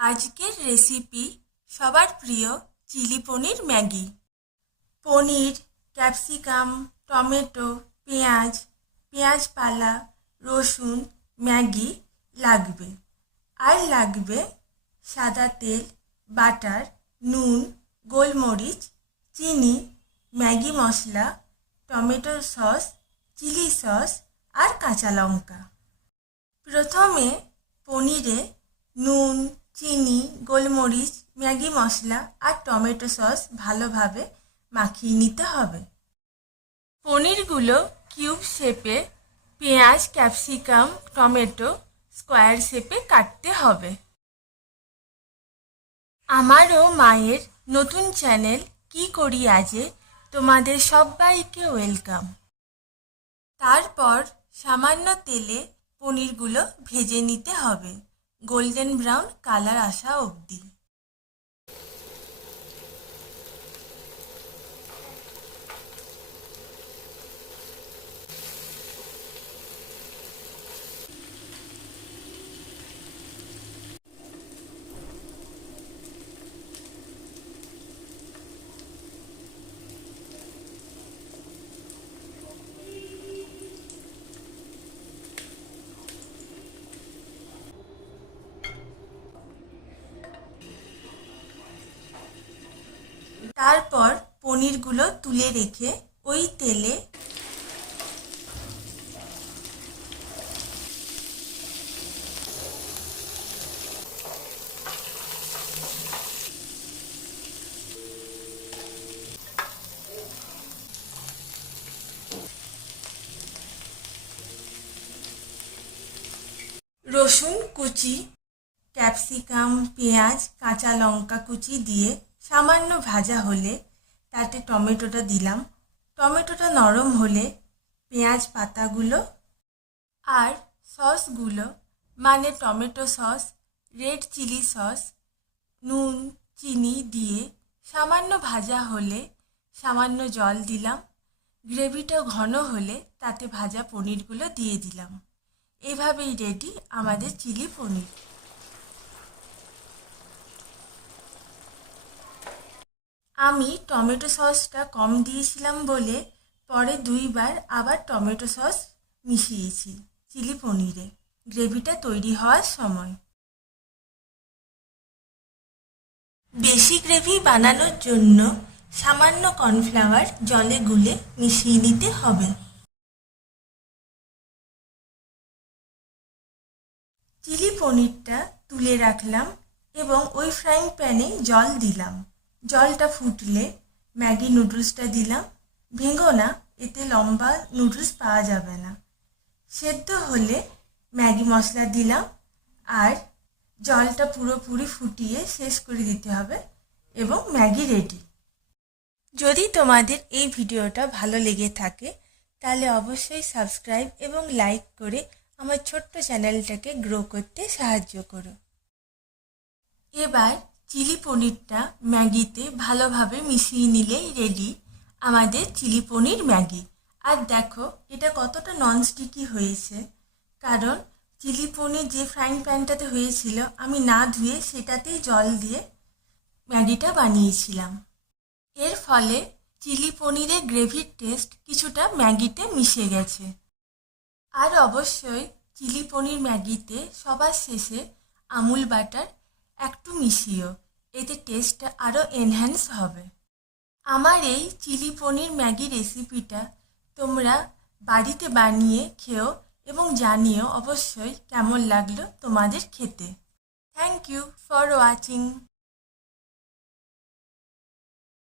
আজকের রেসিপি সবার প্রিয় চিলি পনির ম্যাগি। পনির, ক্যাপসিকাম, টমেটো, পেঁয়াজ পালা, রসুন, ম্যাগি লাগবে। আর লাগবে সাদা তেল, বাটার, নুন, গোলমরিচ, চিনি, ম্যাগি মশলা, টমেটো সস, চিলি সস আর কাঁচা লঙ্কা। প্রথমে পনিরে নুন, চিনি, গোলমরিচ, ম্যাগি মশলা আর টমেটো সস ভালোভাবে মাখিয়ে নিতে হবে। পনিরগুলো কিউব শেপে, পেঁয়াজ, ক্যাপসিকাম, টমেটো স্কোয়ার শেপে কাটতে হবে। আমারও মায়ের নতুন চ্যানেল কি করি আজে তোমাদের সবাইকে ওয়েলকাম। তারপর সামান্য তেলে পনিরগুলো ভেজে নিতে হবে গোল্ডেন ব্রাউন কালার আসা অবধি। তারপর পনিরগুলো তুলে রেখে ওই তেলে রসুন কুচি, ক্যাপসিকাম, পেঁয়াজ, কাঁচা লঙ্কা কুচি দিয়ে সামান্য ভাজা হলে তাতে টমেটোটা দিলাম। টমেটোটা নরম হলে পেঁয়াজ পাতাগুলো আর সসগুলো মানে tomato sauce, red chilli sauce, নুন, চিনি দিয়ে সামান্য ভাজা হলে সামান্য জল দিলাম। গ্রেভিটা ঘন হলে তাতে ভাজা পনিরগুলো দিয়ে দিলাম। এভাবেই রেডি আমাদের চিলি পনির। আমি টমেটো সসটা কম দিয়েছিলাম বলে পরে 2 বার আবার টমেটো সস মিশিয়েছি চিলি পনিরে গ্রেভিটা তৈরি হওয়ার সময়। বেশি গ্রেভি বানানোর জন্য সামান্য কর্নফ্লাওয়ার জলে গুলে মিশিয়ে নিতে হবে। চিলি পনিরটা তুলে রাখলাম এবং ওই ফ্রাইং প্যানে জল দিলাম। জলটা ফুটলে ম্যাগি নুডলসটা দিলাম। ভেঙো না, এতে লম্বা নুডলস পাওয়া যাবে না। সেদ্ধ হলে ম্যাগি মশলা দিলাম আর জলটা পুরোপুরি ফুটিয়ে শেষ করে দিতে হবে এবং ম্যাগি রেডি। যদি তোমাদের এই ভিডিওটা ভালো লেগে থাকে তাহলে অবশ্যই সাবস্ক্রাইব এবং লাইক করে আমার ছোট্ট চ্যানেলটাকে গ্রো করতে সাহায্য করো। এবার চিলি পনিরটা ম্যাগিতে ভালোভাবে মিশিয়ে নিলেই রেডি আমাদের চিলি পনির ম্যাগি। আর দেখো এটা কতটা ননস্টিকি হয়েছে, কারণ চিলি পনির যে ফ্রাইং প্যানটাতে হয়েছিল আমি না ধুয়ে সেটাতেই জল দিয়ে ম্যাগিটা বানিয়েছিলাম। এর ফলে চিলি পনিরের গ্রেভির টেস্ট কিছুটা ম্যাগিতে মিশে গেছে। আর অবশ্যই চিলি পনির ম্যাগিতে সবার শেষে আমুল বাটার একটু মিশিও, এতে টেস্টটা আরও এনহ্যান্স হবে। আমার এই চিলি পনির ম্যাগি রেসিপিটা তোমরা বাড়িতে বানিয়ে খেও এবং জানিও অবশ্যই কেমন লাগলো তোমাদের খেতে। Thank you for watching.